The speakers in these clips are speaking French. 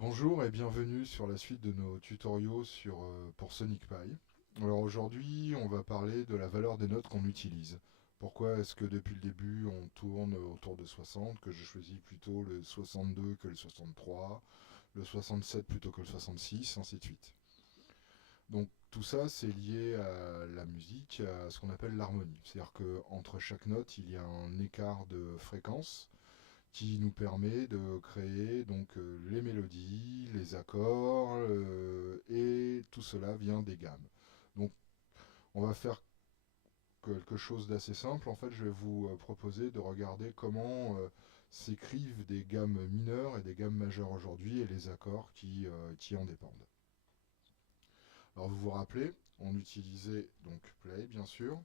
Bonjour et bienvenue sur la suite de nos tutoriaux pour Sonic Pi. Alors aujourd'hui, on va parler de la valeur des notes qu'on utilise. Pourquoi est-ce que depuis le début on tourne autour de 60, que je choisis plutôt le 62 que le 63, le 67 plutôt que le 66, ainsi de suite. Donc tout ça c'est lié à la musique, à ce qu'on appelle l'harmonie. C'est-à-dire qu'entre chaque note, il y a un écart de fréquence qui nous permet de créer les mélodies, les accords, et tout cela vient des gammes. Donc on va faire quelque chose d'assez simple. En fait, je vais vous proposer de regarder comment s'écrivent des gammes mineures et des gammes majeures aujourd'hui et les accords qui en dépendent. Alors vous vous rappelez, on utilisait donc play bien sûr.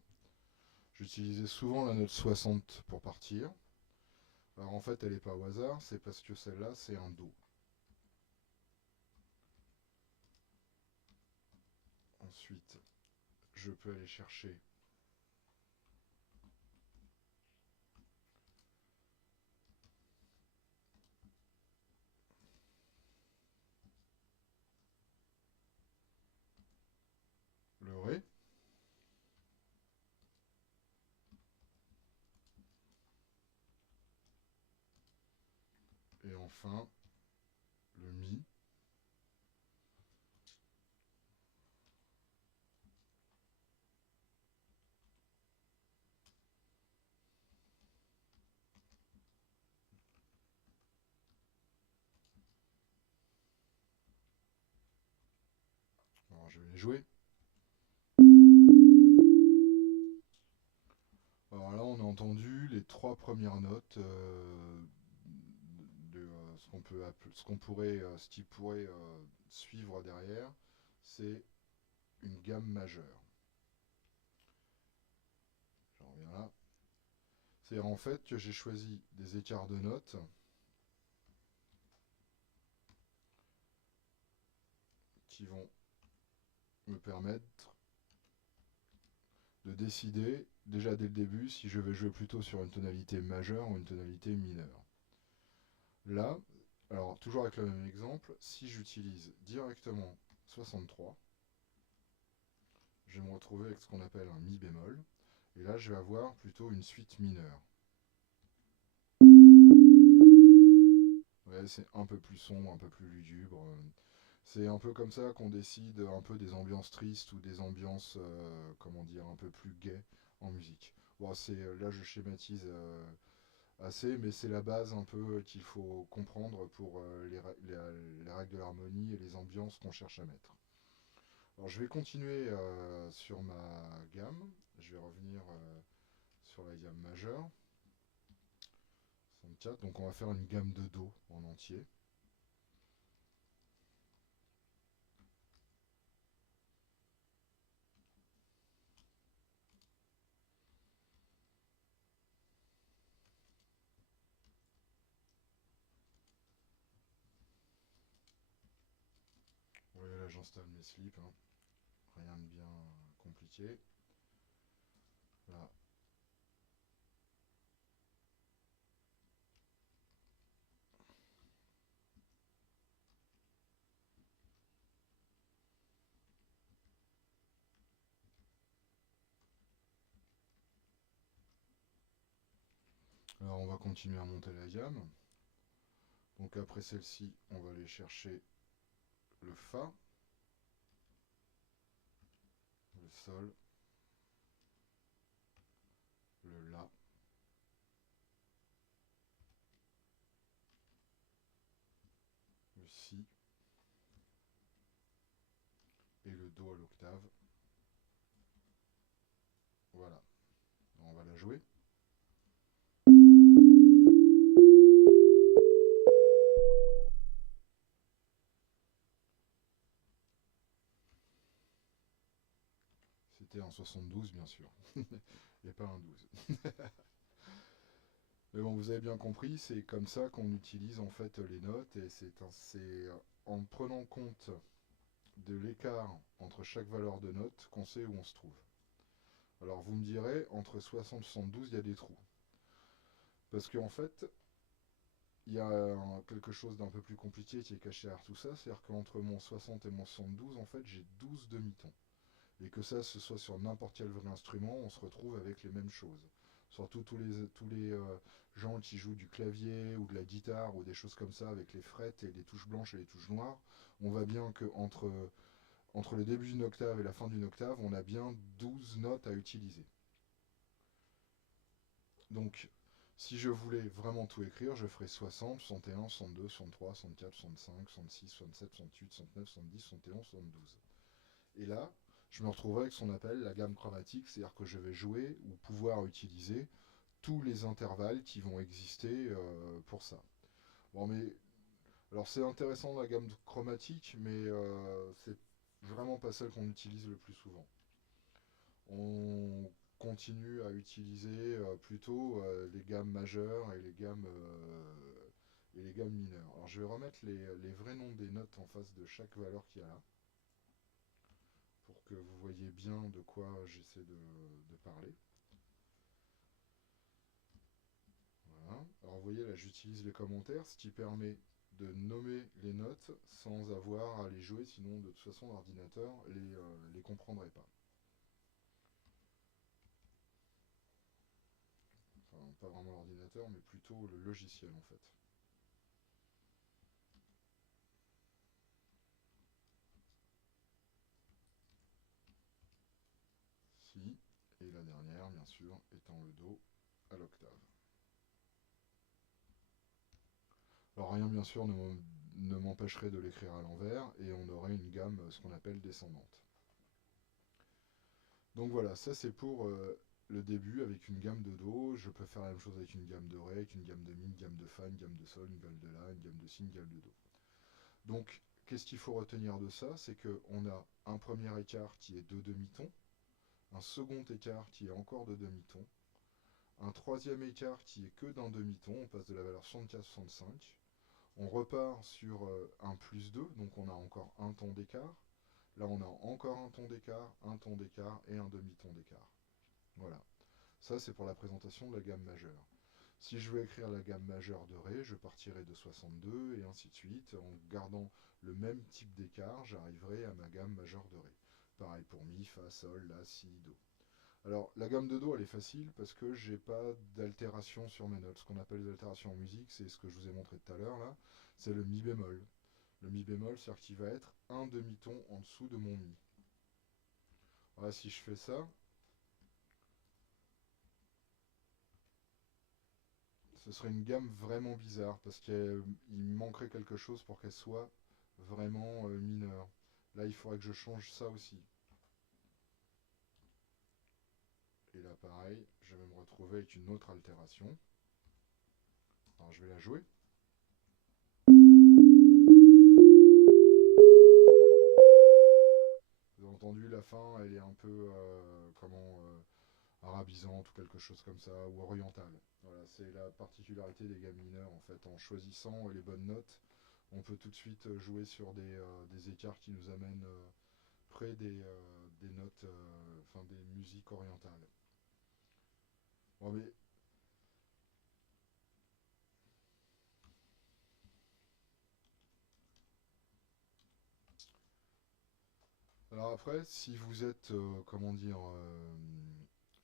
J'utilisais souvent la note 60 pour partir. Alors en fait, elle n'est pas au hasard, c'est parce que celle-là, c'est un do. Ensuite, je peux aller chercher le ré et enfin le mi. Alors je vais les jouer. Alors là, on a entendu les trois premières notes de ce qui pourrait suivre derrière. C'est une gamme majeure. J'en reviens là. C'est en fait que j'ai choisi des écarts de notes qui vont me permettre de décider déjà dès le début si je vais jouer plutôt sur une tonalité majeure ou une tonalité mineure. Là, alors toujours avec le même exemple, si j'utilise directement 63, je vais me retrouver avec ce qu'on appelle un mi bémol, et là je vais avoir plutôt une suite mineure. Ouais, c'est un peu plus sombre, un peu plus lugubre. C'est un peu comme ça qu'on décide un peu des ambiances tristes ou des ambiances, comment dire, un peu plus gaies en musique. Bon, là je schématise assez, mais c'est la base un peu qu'il faut comprendre pour les règles de l'harmonie et les ambiances qu'on cherche à mettre. Alors je vais continuer sur ma gamme, je vais revenir sur la gamme majeure, 64, donc on va faire une gamme de Do en entier. Vous voyez là j'installe mes slips, hein. Rien de bien compliqué. Là, alors on va continuer à monter la gamme. Donc après celle-ci, on va aller chercher le Fa, le Sol, le La, le Si et le Do à l'octave. Voilà, on va la jouer. C'était en 72 bien sûr, et pas un 12. Mais bon, vous avez bien compris, c'est comme ça qu'on utilise en fait les notes, et c'est en prenant compte de l'écart entre chaque valeur de note qu'on sait où on se trouve. Alors vous me direz, entre 60 et 72, il y a des trous. Parce qu'en fait, il y a quelque chose d'un peu plus compliqué qui est caché derrière tout ça, c'est-à-dire qu'entre mon 60 et mon 72, en fait, j'ai 12 demi-tons. Et que ça, ce soit sur n'importe quel vrai instrument, on se retrouve avec les mêmes choses. Surtout tous les gens qui jouent du clavier ou de la guitare ou des choses comme ça avec les frettes et les touches blanches et les touches noires, on voit bien que entre le début d'une octave et la fin d'une octave, on a bien 12 notes à utiliser. Donc, si je voulais vraiment tout écrire, je ferais 60, 61, 62, 63, 64, 65, 66, 67, 68, 69, 70, 71, 72. Et là, je me retrouverai avec ce qu'on appelle la gamme chromatique, c'est-à-dire que je vais jouer ou pouvoir utiliser tous les intervalles qui vont exister pour ça. Bon, mais alors c'est intéressant la gamme chromatique, mais c'est vraiment pas celle qu'on utilise le plus souvent. On continue à utiliser plutôt les gammes majeures et les gammes mineures. Alors je vais remettre les vrais noms des notes en face de chaque valeur qu'il y a là, pour que vous voyez bien de quoi j'essaie de parler. Voilà. Alors vous voyez là j'utilise les commentaires, ce qui permet de nommer les notes sans avoir à les jouer, sinon de toute façon l'ordinateur les comprendrait pas. Enfin pas vraiment l'ordinateur mais plutôt le logiciel en fait. Si, et la dernière bien sûr étant le Do à l'octave. Alors rien bien sûr ne m'empêcherait de l'écrire à l'envers et on aurait une gamme ce qu'on appelle descendante. Donc voilà, ça c'est pour le début avec une gamme de Do. Je peux faire la même chose avec une gamme de Ré, avec une gamme de Mi, une gamme de Fa, une gamme de Sol, une gamme de La, une gamme de Si, une gamme de Do. Donc qu'est-ce qu'il faut retenir de ça? C'est qu'on a un premier écart qui est de demi-ton, un second écart qui est encore de demi-ton, un troisième écart qui est que d'un demi-ton, on passe de la valeur 64-65, on repart sur un plus 2, donc on a encore un ton d'écart. Là, on a encore un ton d'écart et un demi-ton d'écart. Voilà. Ça, c'est pour la présentation de la gamme majeure. Si je veux écrire la gamme majeure de Ré, je partirai de 62 et ainsi de suite. En gardant le même type d'écart, j'arriverai à ma gamme majeure de Ré. Pareil pour Mi, Fa, Sol, La, Si, Do. Alors, la gamme de Do, elle est facile parce que j'ai pas d'altération sur mes notes. Ce qu'on appelle les altérations en musique, c'est ce que je vous ai montré tout à l'heure là, c'est le Mi bémol. Le Mi bémol, c'est-à-dire qu'il va être un demi-ton en dessous de mon Mi. Voilà, si je fais ça, ce serait une gamme vraiment bizarre parce qu'il manquerait quelque chose pour qu'elle soit vraiment mineure. Là, il faudrait que je change ça aussi. Et là, pareil, je vais me retrouver avec une autre altération. Alors, je vais la jouer. Vous avez entendu, la fin, elle est un peu, arabisante ou quelque chose comme ça, ou orientale. Voilà, c'est la particularité des gammes mineures, en fait. En choisissant les bonnes notes, on peut tout de suite jouer sur des écarts qui nous amènent près des notes, enfin des musiques orientales. Bon, mais alors après, si vous êtes, comment dire,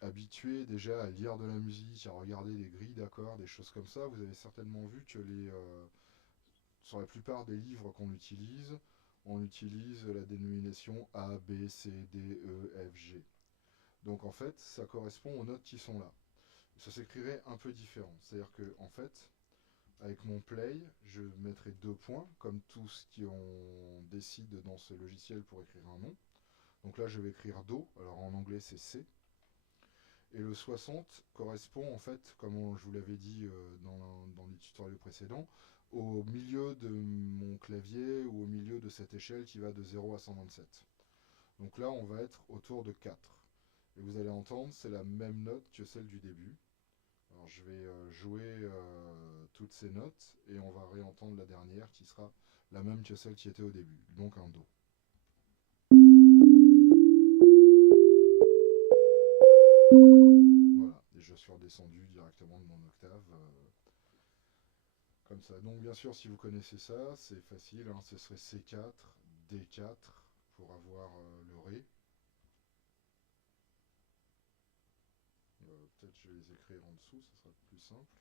habitué déjà à lire de la musique, à regarder des grilles d'accords, des choses comme ça, vous avez certainement vu que sur la plupart des livres qu'on utilise, on utilise la dénomination A, B, C, D, E, F, G. Donc en fait, ça correspond aux notes qui sont là. Ça s'écrirait un peu différent. C'est-à-dire que en fait, avec mon play, je mettrai deux points, comme tout ce qu'on décide dans ce logiciel pour écrire un nom. Donc là, je vais écrire Do, alors en anglais c'est C. Et le 60 correspond en fait, comme je vous l'avais dit dans les tutoriels précédents, au milieu de mon clavier ou au milieu de cette échelle qui va de 0 à 127. Donc là, on va être autour de 4. Et vous allez entendre, c'est la même note que celle du début. Alors je vais jouer toutes ces notes et on va réentendre la dernière qui sera la même que celle qui était au début, donc un Do. Voilà, et je suis redescendu directement de mon octave comme ça. Donc bien sûr, si vous connaissez ça, c'est facile, hein, ce serait C4, D4 pour avoir le Ré. Peut-être je vais les écrire en dessous, ça sera plus simple.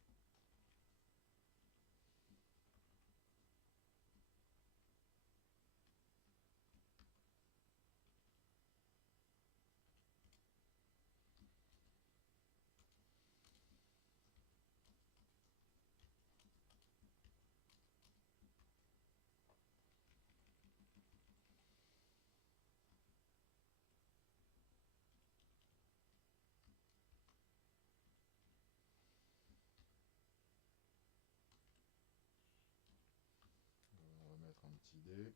On va mettre un petit D.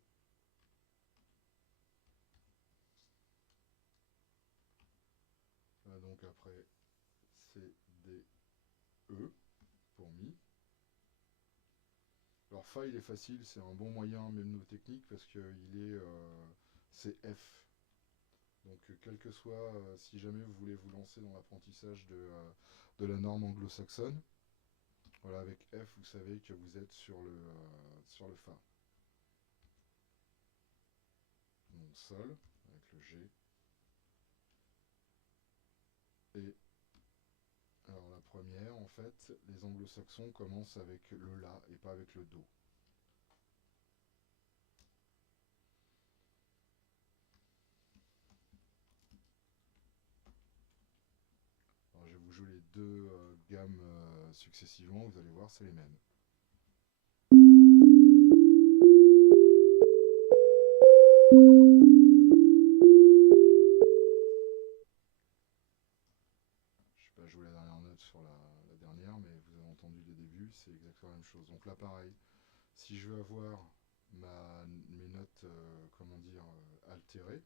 Donc après, C, D, E pour Mi. Alors Fa il est facile, c'est un bon moyen mnémotechnique parce que c'est F. Donc quel que soit, si jamais vous voulez vous lancer dans l'apprentissage de la norme anglo-saxonne, voilà, avec F vous savez que vous êtes sur le Fa. Donc Sol avec le G. Et alors la première, en fait, les anglo-saxons commencent avec le La et pas avec le Do. Alors, je vais vous jouer les deux gammes successivement, vous allez voir, c'est les mêmes. Je ne vais pas jouer la dernière note sur la dernière, mais vous avez entendu les débuts, c'est exactement la même chose. Donc là, pareil, si je veux avoir mes notes, comment dire, altérées,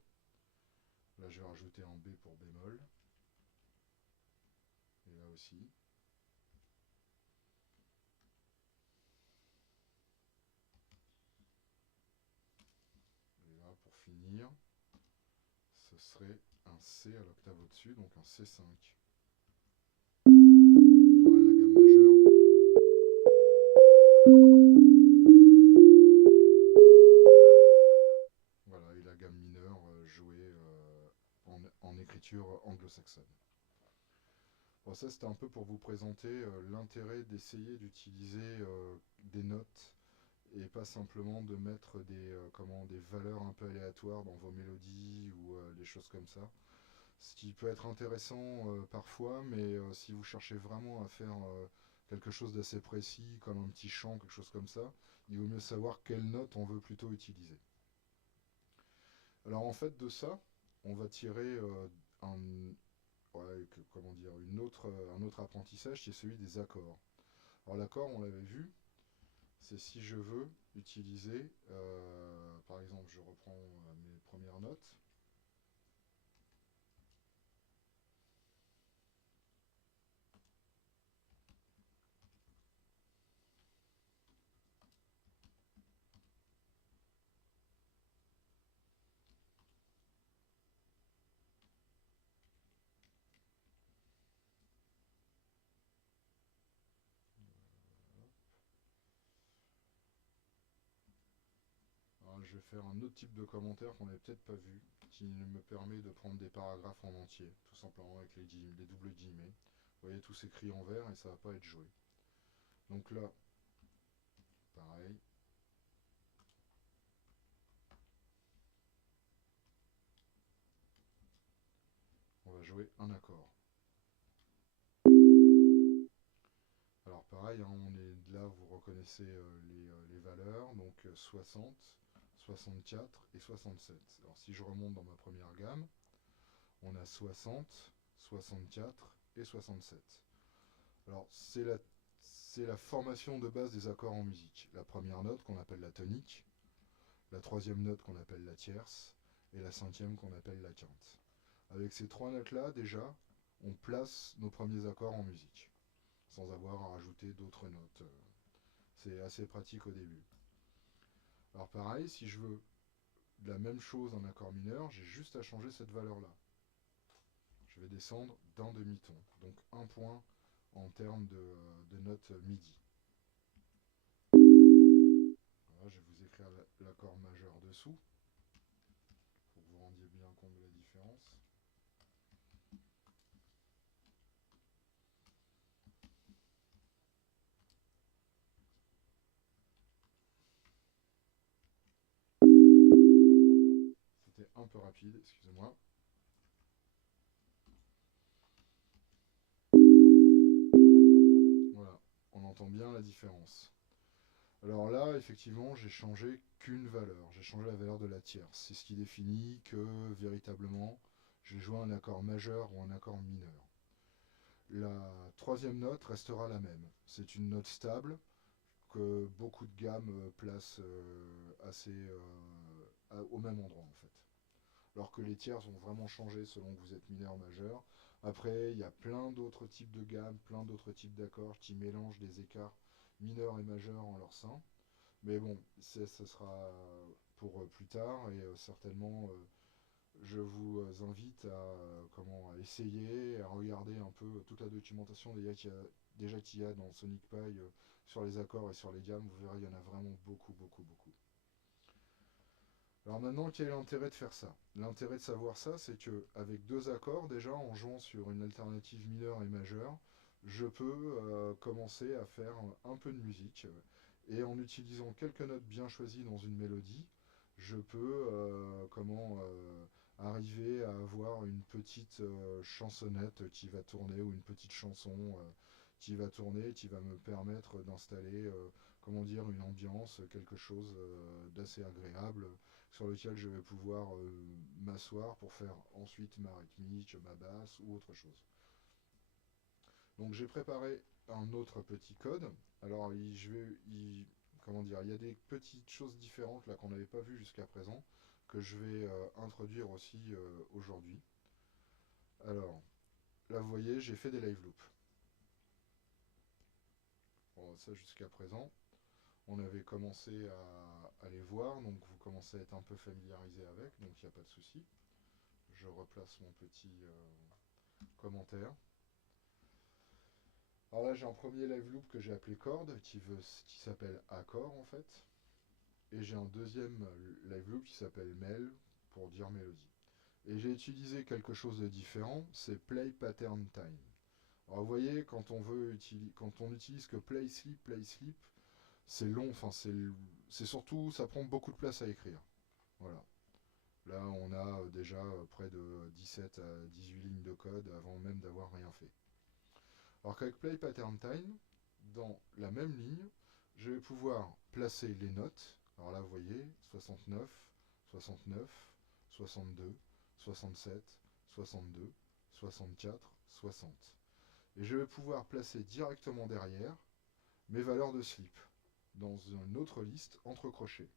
là je vais rajouter un B pour bémol, et là aussi. Et là, pour finir, ce serait un C à l'octave au-dessus, donc un C5. Voilà la gamme majeure. Voilà, et la gamme mineure jouée en écriture anglo-saxonne. Bon, ça c'était un peu pour vous présenter l'intérêt d'essayer d'utiliser des notes et pas simplement de mettre des valeurs un peu aléatoires dans vos mélodies ou des choses comme ça. Ce qui peut être intéressant parfois, mais si vous cherchez vraiment à faire quelque chose d'assez précis, comme un petit chant, quelque chose comme ça, il vaut mieux savoir quelle note on veut plutôt utiliser. Alors en fait de ça, on va tirer un, ouais, comment dire, un autre apprentissage qui est celui des accords. Alors l'accord, on l'avait vu, c'est si je veux utiliser, par exemple, je reprends mes premières notes. Alors, je vais faire un autre type de commentaire qu'on n'avait peut-être pas vu, qui me permet de prendre des paragraphes en entier, tout simplement avec les doubles guillemets. Vous voyez, tout s'écrit en vert et ça ne va pas être joué. Donc là, pareil. On va jouer un accord. Alors pareil, hein, on est là, vous reconnaissez les valeurs, donc 60, 64 et 67. Alors si je remonte dans ma première gamme, on a 60, 64 et 67. Alors c'est la formation de base des accords en musique. La première note qu'on appelle la tonique, la troisième note qu'on appelle la tierce, et la cinquième qu'on appelle la quinte. Avec ces trois notes-là, déjà, on place nos premiers accords en musique, sans avoir à rajouter d'autres notes. C'est assez pratique au début. Alors pareil, si je veux la même chose en accord mineur, j'ai juste à changer cette valeur-là. Je vais descendre d'un demi-ton, donc un point en termes de notes MIDI. rapide, excusez-moi. Voilà, on entend bien la différence. Alors là, effectivement, j'ai changé qu'une valeur. J'ai changé la valeur de la tierce. C'est ce qui définit que, véritablement, j'ai joué un accord majeur ou un accord mineur. La troisième note restera la même. C'est une note stable que beaucoup de gammes placent assez au même endroit en fait. Alors que les tierces vont vraiment changer selon que vous êtes mineur ou majeur. Après, il y a plein d'autres types de gammes, plein d'autres types d'accords qui mélangent des écarts mineurs et majeurs en leur sein. Mais bon, ça sera pour plus tard et certainement je vous invite à, à essayer, à regarder un peu toute la documentation déjà qu'il y a dans Sonic Pi sur les accords et sur les gammes. Vous verrez, il y en a vraiment beaucoup, beaucoup, beaucoup. Alors maintenant, quel est l'intérêt de faire ça? L'intérêt de savoir ça, c'est que avec deux accords, déjà en jouant sur une alternative mineure et majeure, je peux commencer à faire un peu de musique. Et en utilisant quelques notes bien choisies dans une mélodie, je peux arriver à avoir une petite chansonnette qui va tourner ou une petite chanson qui va tourner, qui va me permettre d'installer une ambiance, quelque chose d'assez agréable sur lequel je vais pouvoir m'asseoir pour faire ensuite ma rythmique, ma basse ou autre chose. Donc j'ai préparé un autre petit code. Alors il y a des petites choses différentes là qu'on n'avait pas vues jusqu'à présent que je vais introduire aussi aujourd'hui. Alors là vous voyez j'ai fait des live loops. Bon, ça jusqu'à présent on avait commencé à les voir, donc vous commencez à être un peu familiarisé avec, donc il n'y a pas de souci. Je replace mon petit commentaire. Alors là j'ai un premier live loop que j'ai appelé chord, qui s'appelle accord en fait. Et j'ai un deuxième live loop qui s'appelle mel, pour dire mélodie. Et j'ai utilisé quelque chose de différent, c'est play pattern time. Alors vous voyez, quand on utilise que play sleep, c'est long, enfin c'est surtout, ça prend beaucoup de place à écrire. Voilà. Là, on a déjà près de 17 à 18 lignes de code avant même d'avoir rien fait. Alors qu'avec Play Pattern Time, dans la même ligne, je vais pouvoir placer les notes. Alors là, vous voyez, 69, 69, 62, 67, 62, 64, 60. Et je vais pouvoir placer directement derrière mes valeurs de slip dans une autre liste entre crochets.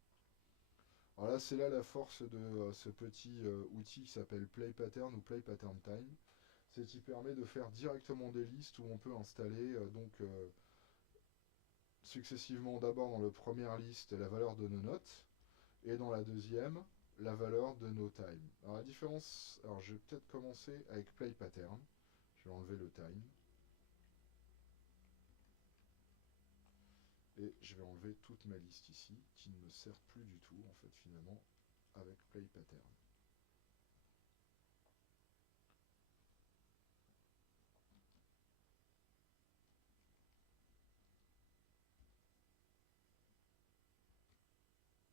Alors là, c'est là la force de ce petit outil qui s'appelle Play Pattern ou Play Pattern Time. C'est qui permet de faire directement des listes où on peut installer successivement d'abord dans la première liste la valeur de nos notes et dans la deuxième la valeur de nos times. Alors la différence, alors je vais peut-être commencer avec Play Pattern. Je vais enlever le time. Et je vais enlever toute ma liste ici, qui ne me sert plus du tout, en fait, finalement, avec Play Pattern.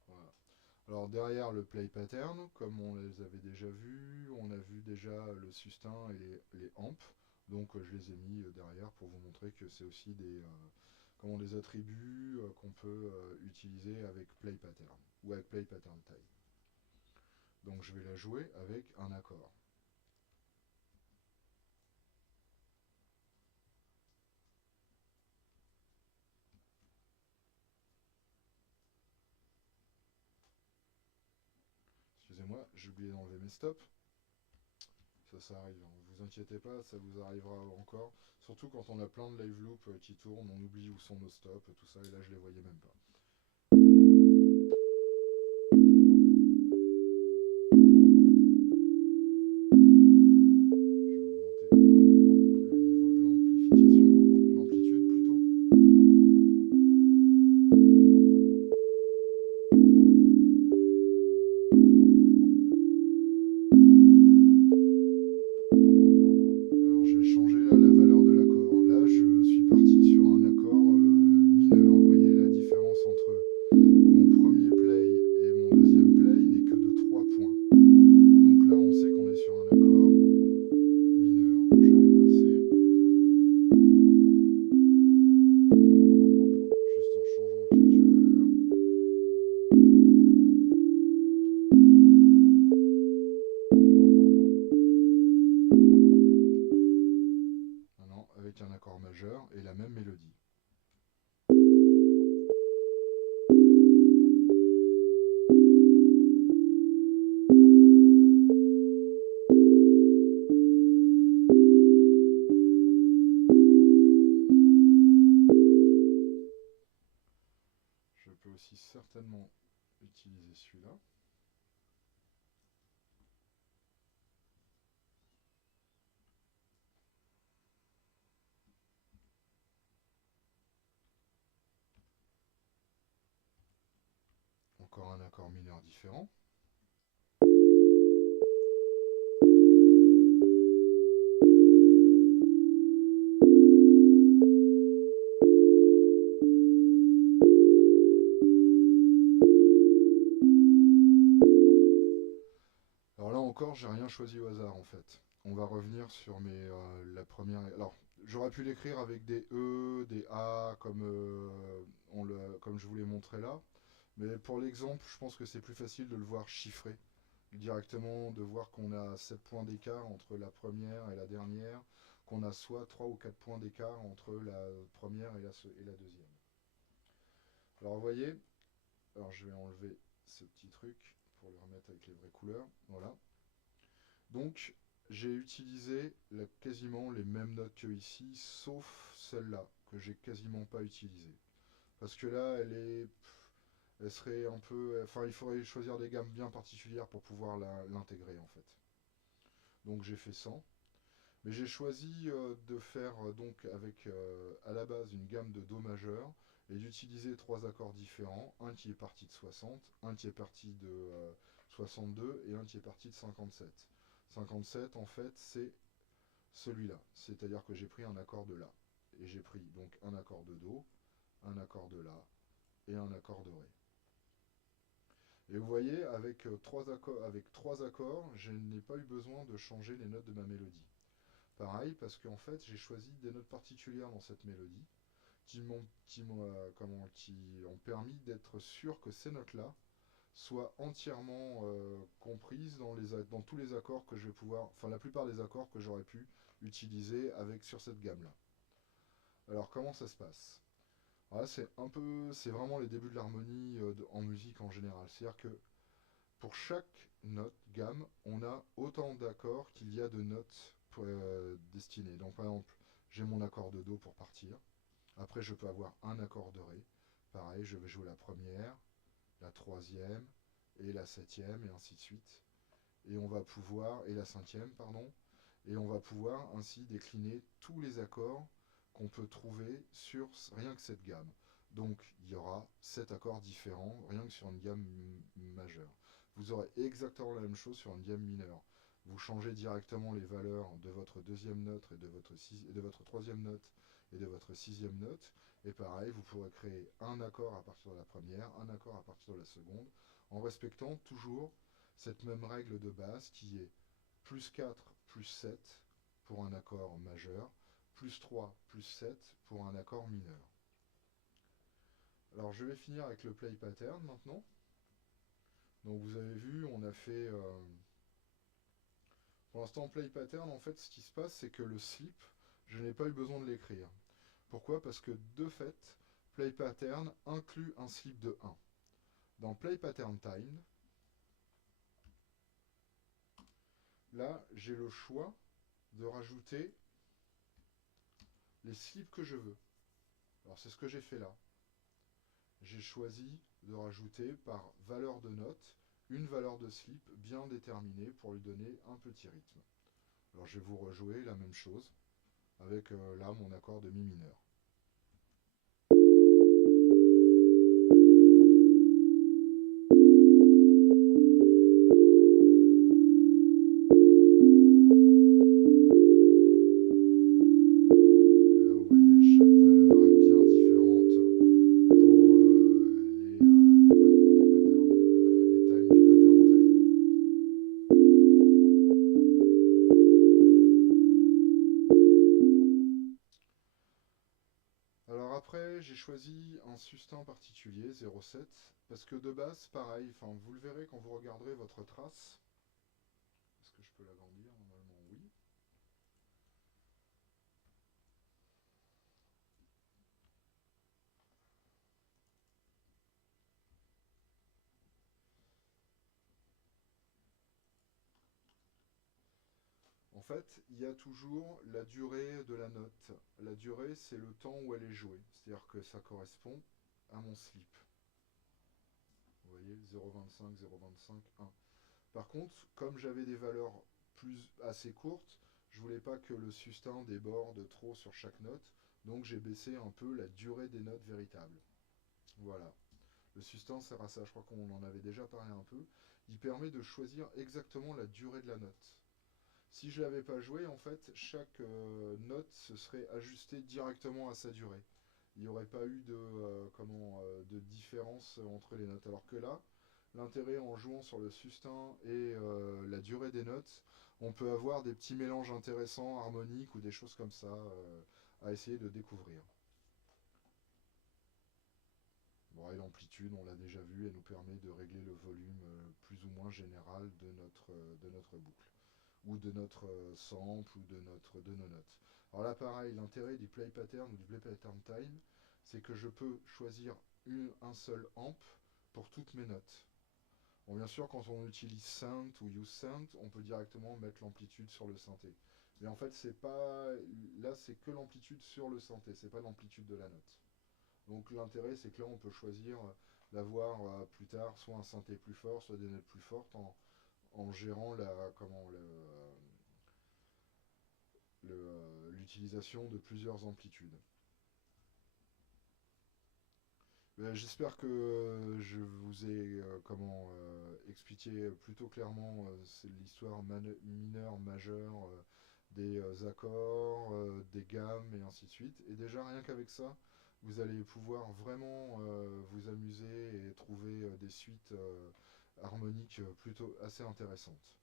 Voilà. Alors derrière le Play Pattern, comme on les avait déjà vus, on a vu déjà le sustain et les amps, donc je les ai mis derrière pour vous montrer que c'est aussi des attributs qu'on peut utiliser avec Play Pattern, ou avec Play Pattern Time. Donc je vais la jouer avec un accord. Excusez-moi, j'ai oublié d'enlever mes stops. Ça arrive, hein. Vous inquiétez pas, ça vous arrivera encore. Surtout quand on a plein de live loops qui tournent, on oublie où sont nos stops, tout ça, et là je les voyais même pas. utiliser celui-là. Encore un accord mineur différent. Alors là encore, j'ai rien choisi au hasard en fait. On va revenir sur la première. Alors, j'aurais pu l'écrire avec des E, des A, comme je vous l'ai montré là. Mais pour l'exemple, je pense que c'est plus facile de le voir chiffré. Directement, de voir qu'on a 7 points d'écart entre la première et la dernière, qu'on a soit 3 ou 4 points d'écart entre la première et la deuxième. Alors vous voyez, alors je vais enlever ce petit truc pour le remettre avec les vraies couleurs. Voilà. Donc, j'ai utilisé quasiment les mêmes notes que ici, sauf celle-là, que j'ai quasiment pas utilisée. Parce que là, elle serait un peu... Enfin, il faudrait choisir des gammes bien particulières pour pouvoir l'intégrer, en fait. Donc, j'ai fait 100. Mais j'ai choisi de faire donc avec à la base une gamme de Do majeur et d'utiliser trois accords différents, un qui est parti de 60, un qui est parti de 62 et un qui est parti de 57. 57 en fait c'est celui-là, c'est-à-dire que j'ai pris un accord de La et j'ai pris donc un accord de Do, un accord de La et un accord de Ré. Et vous voyez avec trois accords, je n'ai pas eu besoin de changer les notes de ma mélodie. Pareil, parce qu'en fait, j'ai choisi des notes particulières dans cette mélodie qui ont permis d'être sûr que ces notes-là soient entièrement comprises dans tous les accords que je vais pouvoir, enfin la plupart des accords que j'aurais pu utiliser sur cette gamme-là. Alors comment ça se passe? Voilà, c'est vraiment les débuts de l'harmonie en musique en général. C'est-à-dire que pour chaque note, gamme, on a autant d'accords qu'il y a de notes destinées. Donc par exemple, j'ai mon accord de Do pour partir. Après, je peux avoir un accord de Ré. Pareil, je vais jouer la première, la troisième, et la septième, et ainsi de suite. Et la cinquième, pardon. Et on va pouvoir ainsi décliner tous les accords qu'on peut trouver sur rien que cette gamme. Donc il y aura 7 accords différents rien que sur une gamme majeure. Vous aurez exactement la même chose sur une gamme mineure. Vous changez directement les valeurs de votre deuxième note et de votre troisième note et de votre sixième note. Et pareil, vous pourrez créer un accord à partir de la première, un accord à partir de la seconde, en respectant toujours cette même règle de base qui est plus 4 plus 7 pour un accord majeur, plus 3 plus 7 pour un accord mineur. Alors je vais finir avec le play pattern maintenant. Donc vous avez vu, on a fait... pour l'instant, play pattern, en fait, ce qui se passe, c'est que le slip, je n'ai pas eu besoin de l'écrire. Pourquoi? Parce que de fait, play pattern inclut un slip de 1. Dans play pattern time, là, j'ai le choix de rajouter les slips que je veux. Alors c'est ce que j'ai fait là. J'ai choisi de rajouter par valeur de note une valeur de slip bien déterminée pour lui donner un petit rythme. Alors je vais vous rejouer la même chose avec là mon accord de mi mineur. J'ai choisi un sustain particulier, 0,7, parce que de base, pareil, vous le verrez quand vous regarderez votre trace. Est-ce que je peux l'agrandir? Normalement, oui. En fait, il y a toujours la durée de la note. La durée, c'est le temps où elle est jouée. C'est-à-dire que ça correspond à mon slip. Vous voyez, 0,25, 0,25, 1. Par contre, comme j'avais des valeurs assez courtes, je voulais pas que le sustain déborde trop sur chaque note, donc j'ai baissé un peu la durée des notes véritables. Voilà. Le sustain sert à ça, je crois qu'on en avait déjà parlé un peu. Il permet de choisir exactement la durée de la note. Si je l'avais pas joué, en fait, chaque note se serait ajustée directement à sa durée. Il n'y aurait pas eu de différence entre les notes. Alors que là, l'intérêt en jouant sur le sustain et la durée des notes, on peut avoir des petits mélanges intéressants, harmoniques ou des choses comme ça à essayer de découvrir. Bon, et l'amplitude, on l'a déjà vu, elle nous permet de régler le volume plus ou moins général de notre boucle, ou de notre sample, ou de nos notes. Alors là, pareil, l'intérêt du play pattern ou du play pattern time, c'est que je peux choisir un seul amp pour toutes mes notes. Bon, bien sûr, quand on utilise synth ou use synth, on peut directement mettre l'amplitude sur le synthé. Mais en fait, c'est pas. Là, c'est que l'amplitude sur le synthé, c'est pas l'amplitude de la note. Donc l'intérêt, c'est que là, on peut choisir d'avoir plus tard soit un synthé plus fort, soit des notes plus fortes en gérant l'utilisation de plusieurs amplitudes. J'espère que je vous ai expliqué plutôt clairement c'est l'histoire mineure, majeure, des accords, des gammes et ainsi de suite. Et déjà rien qu'avec ça, vous allez pouvoir vraiment vous amuser et trouver des suites harmoniques plutôt assez intéressantes.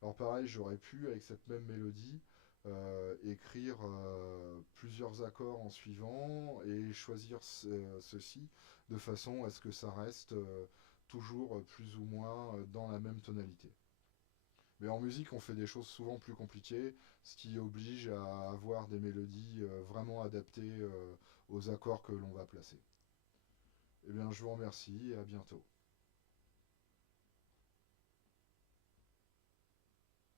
Alors pareil, j'aurais pu, avec cette même mélodie, écrire plusieurs accords en suivant et choisir ceci de façon à ce que ça reste toujours plus ou moins dans la même tonalité. Mais en musique, on fait des choses souvent plus compliquées, ce qui oblige à avoir des mélodies vraiment adaptées aux accords que l'on va placer. Eh bien, je vous remercie et à bientôt.